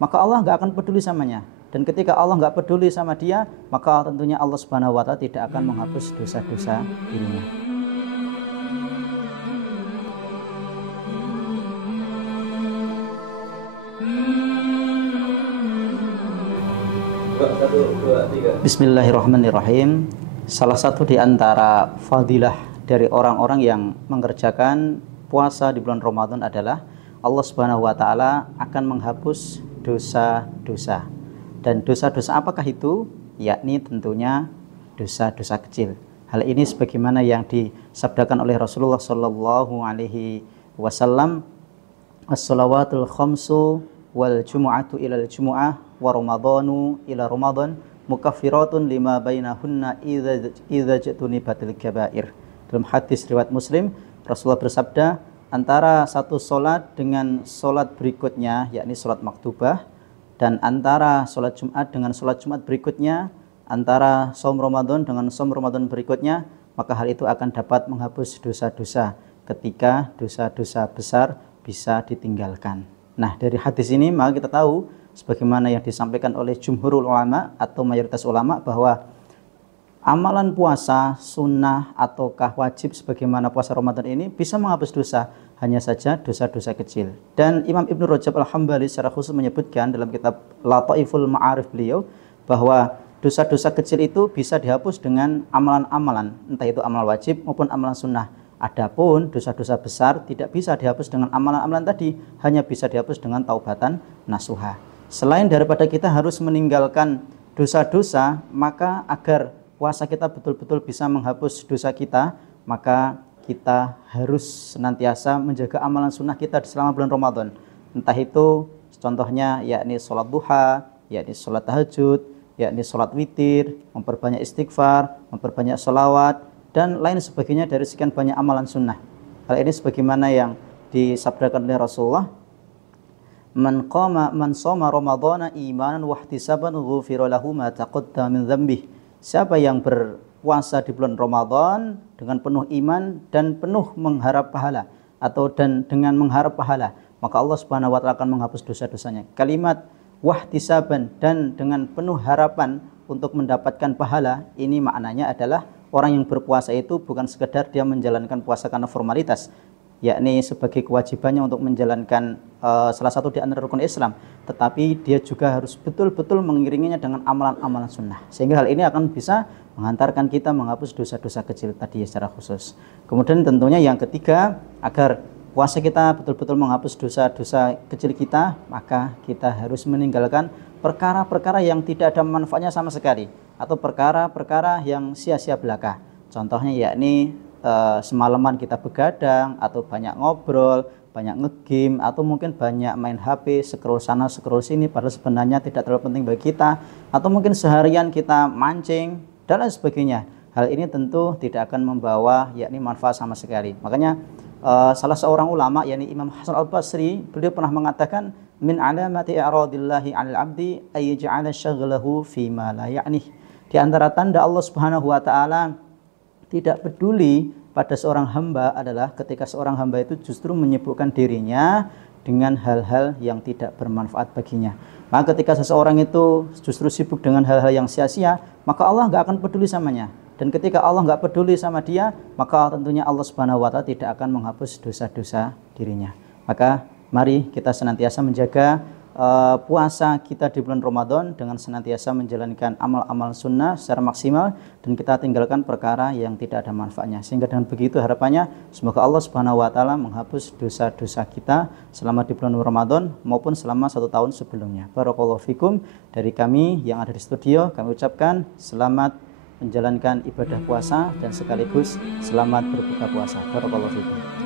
maka Allah nggak akan peduli samanya. Dan ketika Allah nggak peduli sama dia, maka tentunya Allah Subhanahu wa Ta'ala tidak akan menghapus dosa-dosa dirinya. Bismillahirrahmanirrahim. Salah satu di antara fadilah dari orang-orang yang mengerjakan puasa di bulan Ramadan adalah Allah Subhanahu wa Ta'ala akan menghapus dosa-dosa. Dan dosa-dosa apakah itu? Yakni tentunya dosa-dosa kecil. Hal ini sebagaimana yang disabdakan oleh Rasulullah Shallallahu Alaihi Wasallam, as-salawatul khamsu wal jumu'atu ilal jumu'ah wa ramadhanu ila ramadhan mukaffiratun lima bainahunna idza jatunibatil kabair. Dalam hadis riwayat Muslim, Rasulullah bersabda, antara satu solat dengan solat berikutnya, yakni solat maktubah, dan antara solat Jumat dengan solat Jumat berikutnya, antara saum Ramadan dengan saum Ramadan berikutnya, maka hal itu akan dapat menghapus dosa-dosa ketika dosa-dosa besar bisa ditinggalkan. Nah, dari hadis ini maka kita tahu sebagaimana yang disampaikan oleh jumhurul ulama atau mayoritas ulama bahwa amalan puasa sunnah ataukah wajib sebagaimana puasa Ramadan ini bisa menghapus dosa, hanya saja dosa-dosa kecil. Dan Imam Ibnu Rajab Al-Hambali secara khusus menyebutkan dalam kitab Lataiful Ma'arif beliau bahwa dosa-dosa kecil itu bisa dihapus dengan amalan-amalan, entah itu amalan wajib maupun amalan sunnah. Adapun dosa-dosa besar tidak bisa dihapus dengan amalan-amalan tadi, hanya bisa dihapus dengan taubatan nasuha. Selain daripada kita harus meninggalkan dosa-dosa, maka agar puasa kita betul-betul bisa menghapus dosa kita, maka kita harus senantiasa menjaga amalan sunnah kita selama bulan Ramadan. Entah itu contohnya yakni sholat duha, yakni sholat tahajud, yakni sholat witir, memperbanyak istighfar, memperbanyak sholawat, dan lain sebagainya dari sekian banyak amalan sunnah. Hal ini sebagaimana yang disabdakan oleh Rasulullah, man shoma ramadhana imanan wa ihtisaban ghufira lahu ma taqaddama min dzambih. Siapa yang berpuasa di bulan Ramadan dengan penuh iman dan penuh mengharap pahala dan dengan mengharap pahala, maka Allah Subhanahu wa Ta'ala akan menghapus dosa-dosanya. Kalimat wahtisaban dan dengan penuh harapan untuk mendapatkan pahala, ini maknanya adalah orang yang berpuasa itu bukan sekedar dia menjalankan puasa karena formalitas, yakni sebagai kewajibannya untuk menjalankan salah satu di antara rukun Islam, tetapi dia juga harus betul-betul mengiringinya dengan amalan-amalan sunnah, sehingga hal ini akan bisa menghantarkan kita menghapus dosa-dosa kecil tadi secara khusus. Kemudian tentunya yang ketiga, agar puasa kita betul-betul menghapus dosa-dosa kecil kita, maka kita harus meninggalkan perkara-perkara yang tidak ada manfaatnya sama sekali, atau perkara-perkara yang sia-sia belaka. Contohnya yakni semalaman kita begadang, atau banyak ngobrol, banyak ngegame, atau mungkin banyak main HP, scroll sana scroll sini, padahal sebenarnya tidak terlalu penting bagi kita, atau mungkin seharian kita mancing dan lain sebagainya. Hal ini tentu tidak akan membawa yakni manfaat sama sekali. Makanya salah seorang ulama yakni Imam Hasan Al-Basri, beliau pernah mengatakan, min alamati i'radillahi 'alal 'abdi ay yaj'ala syaghalahu fi ma la ya'nih. Di antara tanda Allah Subhanahu wa Ta'ala tidak peduli pada seorang hamba adalah ketika seorang hamba itu justru menyibukkan dirinya dengan hal-hal yang tidak bermanfaat baginya. Maka ketika seseorang itu justru sibuk dengan hal-hal yang sia-sia, maka Allah nggak akan peduli samanya. Dan ketika Allah nggak peduli sama dia, maka tentunya Allah Subhanahu wa Ta'ala tidak akan menghapus dosa-dosa dirinya. Maka mari kita senantiasa menjaga puasa kita di bulan Ramadan dengan senantiasa menjalankan amal-amal sunnah secara maksimal, dan kita tinggalkan perkara yang tidak ada manfaatnya. Sehingga dengan begitu harapannya semoga Allah Subhanahu wa Ta'ala menghapus dosa-dosa kita selama di bulan Ramadan maupun selama 1 tahun sebelumnya. Barakallahu fikum. Dari kami yang ada di studio, kami ucapkan selamat menjalankan ibadah puasa dan sekaligus selamat berbuka puasa. Barakallahu fikum.